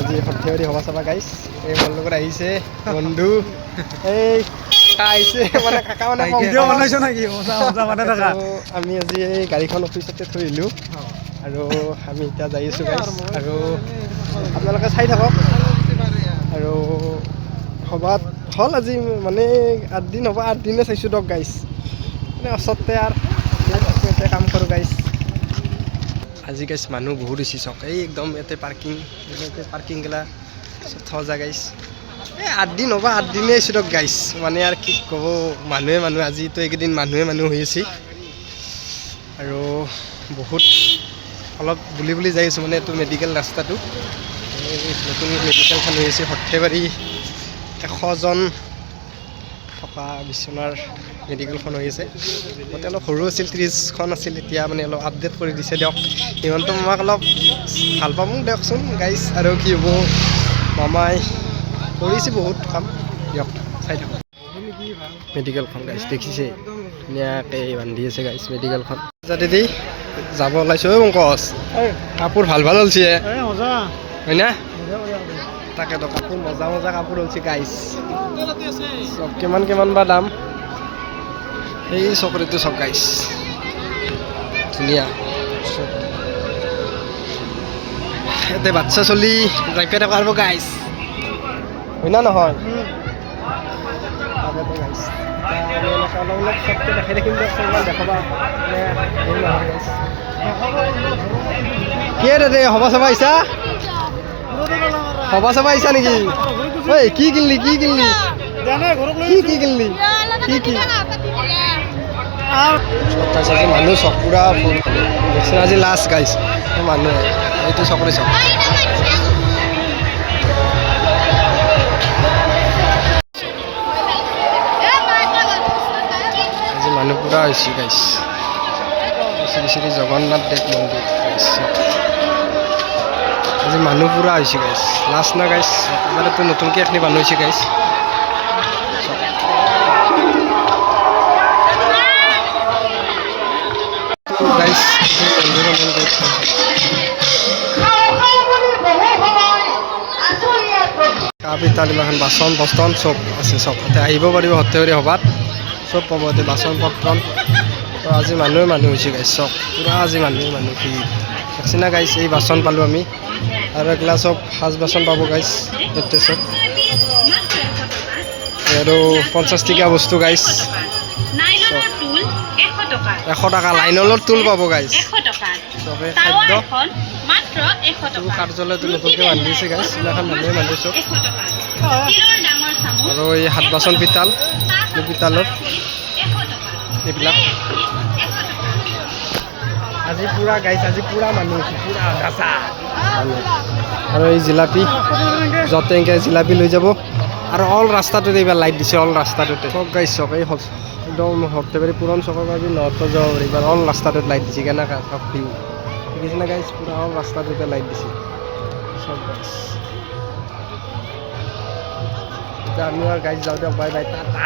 আজি সৰ্থেবাৰী সভা চাবা গাইছ এই মোৰ লগত আহিছে বন্ধু এই আহিছে মানে কাকা মানে ভিডিঅ' বনাইছ নেকি মজা মজা মানে থকা আমি আজি এই গাড়ীখন অফিচতে থৈ আহিলোঁ আৰু আমি এতিয়া যাই আছোঁ গাইছ আৰু আপোনালোকে চাই থাকক আৰু সভাত হ'ল আজি মানে 8 দিন হ'ব 8 দিনে চাইছোঁ দক গাইছ মানে ওচৰতে আৰু ইয়াতে কাম কৰোঁ গাইছ আজি গাইছ মানুহ বহুত হৈছে চক এই একদম ইয়াতে পাৰ্কিংগিলা চব থোৱা যায় গাইছ এই 8 দিন হ'ব 8 দিনে আহিছোঁ দক গাইছ মানে আৰু কি ক'ব মানুহে আজিতো এইকেইদিন মানুহে হৈ আছে আৰু বহুত অলপ বুলি যাই আছোঁ মানে এইটো মেডিকেল ৰাস্তাটো নতুন মেডিকেলখন হৈ আছে সৰ্থেবাৰী 100 জন থকা বিচনাৰ মেডিকেলখন হৈ আছে গতে অলপ সৰু আছিল 30খন আছিল এতিয়া মানে অলপ আপডেট কৰি দিছে দিয়ক ইমানটো মামাক অলপ ভাল পাম দিয়কচোন গাইছ আৰু কি হ'ব মামাই কৰিছে বহুত কাম দিয়ক চাই থাকক মেডিকেলখন গাইছ দেখিছে ধুনীয়াকৈ বান্ধি আছে গাইছ মেডিকেলখন যদি যাব ওলাইছোঁ ঐ পংকজ কাপোৰ ভাল ওলছে হয় না তাকেতো কাপোৰ মজা কাপোৰ ওলছে গাইছ চব কিমান বা দাম এই চকৰিটো চব গাইছ ধুনীয়া ইয়াতে বাচ্চা চলি যাই পেলাই পাৰিব গাইছ হয় না নহয় তাকেতো গাইছ অলপ চবটো দেখাই থাকিম দিয়কচোন দেখাবা কি দাদা সভা চাবা আহিছা নেকি ঐ কি কিনলি কি কিনলি মানুহ চক পুৰা দেখছোন আজি লাষ্ট গাইছ মানুহ এইটো চকৰি চক আজি মানুহ পুৰা হৈছে গাইছ শ্ৰী জগন্নাথ দেৱ মন্দিৰ আজি মানুহ পুৰা হৈছে গাইছ লাষ্ট না গাইছ এবাৰতো নতুনকৈ এখিনি মানুহ হৈছে গাইছ গাইছ কাপ ইত্যাদি এখন বাচন বৰ্তন চব আছে চব এতিয়া আহিব পাৰিব সৰ্থেবাৰী সভাত চব পাব এতিয়া বাচন বৰ্তন আজি মানুহে হৈছে গাইছ চব পুৰা আজি মানুহ কি দেখছি না গাইছ এই বাচন পালোঁ আমি আৰু এগিলা চব সাজ বাচন পাব গাইছ ইয়াতে চব আৰু 50 টকীয়া বস্তু গাইছ 100 টকা লাইনলৰ টুল পাব গাইছ চবে খাদ্য কাৰ্যালয়টো নতুনকৈ বান্ধিছে গাইছ এইগিলাখন মানুহে চব আৰু এই হাত বাচন পিতালৰ এইবিলাক আজি পুৰা গাইছ আজি পুৰা মানুহ পুৰা গাছা আৰু এই জিলাপি য'তে এনেকৈ জিলাপি লৈ যাব আৰু অল ৰাস্তাটোতে এইবাৰ লাইট দিছে অল ৰাস্তাটোতে চব গাইছ চব এই একদম সৰ্থেবাৰী পুৰণ চকৰ পৰা নৰ্থ যাব পাৰি এইবাৰ অল ৰাস্তাটোত লাইট দিছে কেনেকৈ চব ভিউ দেখিছে না গাইছ পুৰা অল ৰাস্তাটোতে লাইট দিছে চব গাইছ এতিয়া আমি আৰু গাইছ যাওঁ দিয়ক বাই টাটা